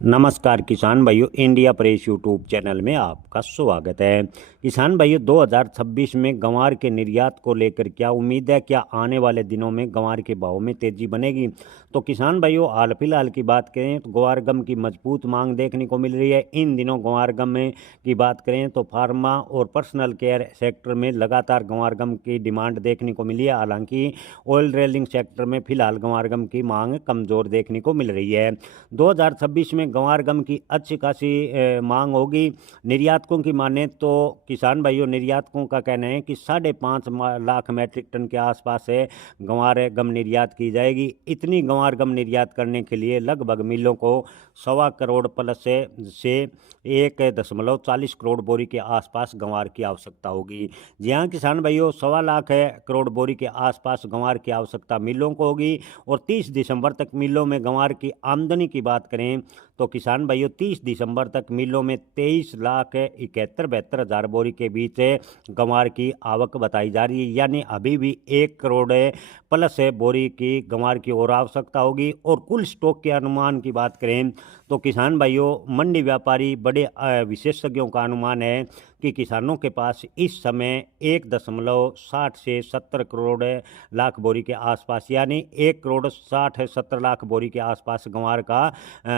नमस्कार किसान भाइयों, इंडिया प्रेस यूट्यूब चैनल में आपका स्वागत है। किसान भाइयों, 2026 में गंवार के निर्यात को लेकर क्या उम्मीद है? क्या आने वाले दिनों में गंवार के भाव में तेजी बनेगी? तो किसान भाइयों, हाल फिलहाल की बात करें तो ग्वार गम की मजबूत मांग देखने को मिल रही है। इन दिनों ग्वार गम में की बात करें तो फार्मा और पर्सनल केयर सेक्टर में लगातार ग्वार गम की डिमांड देखने को मिली है। हालांकि ऑयल ड्रिलिंग सेक्टर में फिलहाल ग्वार गम की मांग कमज़ोर देखने को मिल रही है। 2026 में गंवार गम की अच्छी खासी मांग होगी। निर्यातकों की माने तो किसान भाइयों, निर्यातकों का कहना है कि 5.5 लाख मैट्रिक टन के आसपास है गंवार गम निर्यात की जाएगी। इतनी गंवार गम निर्यात करने के लिए लगभग मिलों को 1.25 करोड़ प्लस से 1.40 करोड़ बोरी के आसपास गंवार की आवश्यकता होगी। जी हाँ किसान भाइयों, 1.25 करोड़ बोरी के आसपास गंवार की आवश्यकता मिलों को होगी। और 30 दिसंबर तक मिलों में गंवार की आमदनी की बात करें तो किसान भाइयों, 30 दिसंबर तक मिलों में 23,71,72,000 बोरी के बीच गंवार की आवक बताई जा रही है। यानी अभी भी 1 करोड़ प्लस बोरी की गंवार की और आवश्यकता होगी। और कुल स्टॉक के अनुमान की बात करें तो किसान भाइयों, मंडी व्यापारी बड़े विशेषज्ञों का अनुमान है कि किसानों के पास इस समय 1.60 से 70 करोड़ लाख बोरी के आसपास, यानी 1 करोड़ 60-70 लाख बोरी के आसपास गंवार का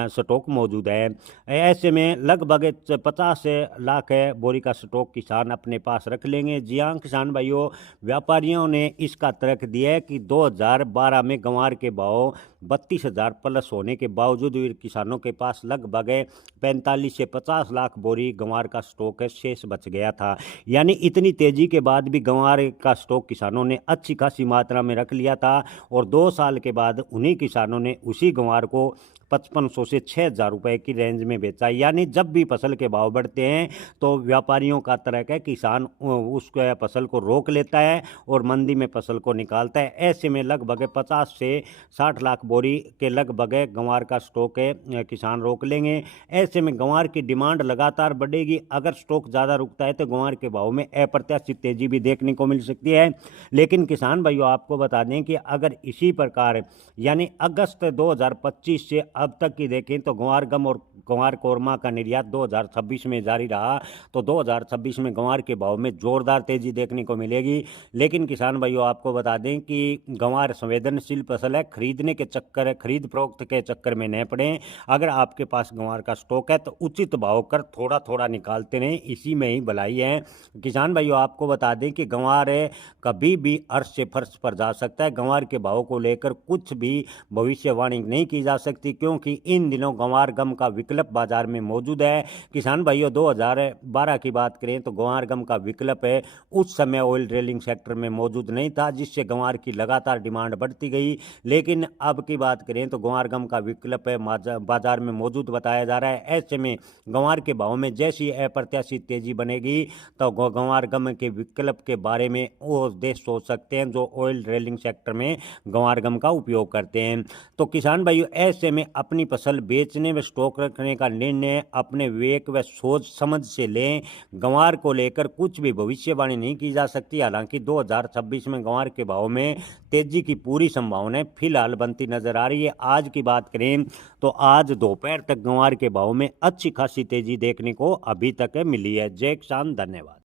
स्टॉक मौजूद है। ऐसे में लगभग 50 लाख बोरी का स्टॉक किसान अपने पास रख लेंगे। जी हाँ किसान भाइयों, व्यापारियों ने इसका तर्क दिया है कि 2012 में गंवार के भाव 32,000 प्लस होने के बावजूद भी किसानों के पास लगभग 45 से 50 लाख बोरी गंवार का स्टॉक शेष बच गया था। यानी इतनी तेजी के बाद भी गंवार का स्टॉक किसानों ने अच्छी खासी मात्रा में रख लिया था। और 2 साल के बाद उन्हीं किसानों ने उसी गंवार को 5500 से 6,000 रुपये की रेंज में बेचा। यानी जब भी फसल के भाव बढ़ते हैं तो व्यापारियों का तरक है, किसान उस फसल को रोक लेता है और मंडी में फसल को निकालता है। ऐसे में लगभग 50 से 60 लाख बोरी के लगभग गंवार का स्टॉक है किसान रोक लेंगे। ऐसे में गंवार की डिमांड लगातार बढ़ेगी। अगर स्टॉक ज़्यादा रुकता है तो गंवार के भाव में अप्रत्याशित तेजी भी देखने को मिल सकती है। लेकिन किसान भाइयों, आपको बता दें कि अगर इसी प्रकार यानी अगस्त 2025 से अब तक की देखें तो गंवार गम और गंवार कोरमा का निर्यात 2026 में जारी रहा तो 2026 में गंवार के भाव में जोरदार तेजी देखने को मिलेगी। लेकिन किसान भाइयों, आपको बता दें कि गंवार संवेदनशील फसल है। खरीद फरोख्त के चक्कर में न पड़ें। अगर आपके पास गंवार का स्टॉक है तो उचित भाव कर थोड़ा थोड़ा निकालते रहें, इसी में ही भलाई है। किसान भाइयों, आपको बता दें कि गंवार कभी भी अर्श से फर्श पर जा सकता है। गंवार के भाव को लेकर कुछ भी भविष्यवाणी नहीं की जा सकती, क्योंकि इन दिनों गंवार गम का विकल्प बाजार में मौजूद है। किसान भाइयों, 2012 की बात करें तो गंवार गम का विकल्प है उस समय ऑयल ड्रिलिंग सेक्टर में मौजूद नहीं था, जिससे गंवार की लगातार डिमांड बढ़ती गई। लेकिन अब की बात करें तो गंवार गम का विकल्प है बाजार में मौजूद बताया जा रहा है। ऐसे में गंवार के भाव में जैसी अप्रत्याशित तेजी बनेगी तो गंवार गम के विकल्प के बारे में वो देश सोच सकते हैं जो ऑयल ड्रिलिंग सेक्टर में गंवार गम का उपयोग करते हैं। तो किसान भाइयों, ऐसे में अपनी फसल बेचने व स्टॉक रखने का निर्णय अपने विवेक व सोच समझ से लें। गंवार को लेकर कुछ भी भविष्यवाणी नहीं की जा सकती। हालांकि 2026 में गंवार के भाव में तेजी की पूरी संभावनाएं फिलहाल बनती नजर आ रही है। आज की बात करें तो आज दोपहर तक गंवार के भाव में अच्छी खासी तेजी देखने को अभी तक मिली है। जय किसान, धन्यवाद।